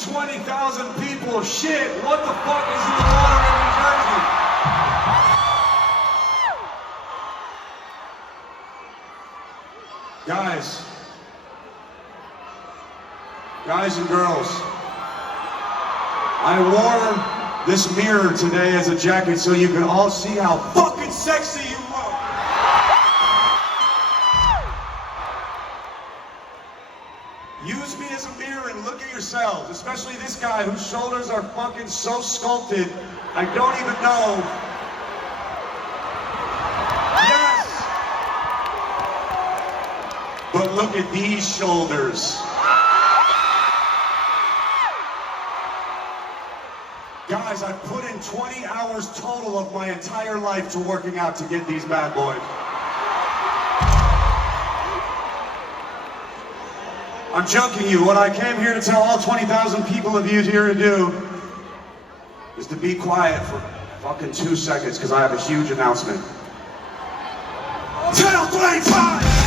20,000 people. Shit, what the fuck is in the water in New Jersey? Guys and girls, I wore this mirror today as a jacket so you can all see how fucking sexy you look. Use me as a mirror and look at yourselves, especially this guy whose shoulders are fucking so sculpted, I don't even know. Yes! But look at these shoulders. Guys, I put in 20 hours total of my entire life to working out to get these bad boys. I'm joking you. What I came here to tell all 20,000 people of you here to do is to be quiet for fucking 2 seconds because I have a huge announcement. 10, 3, 5!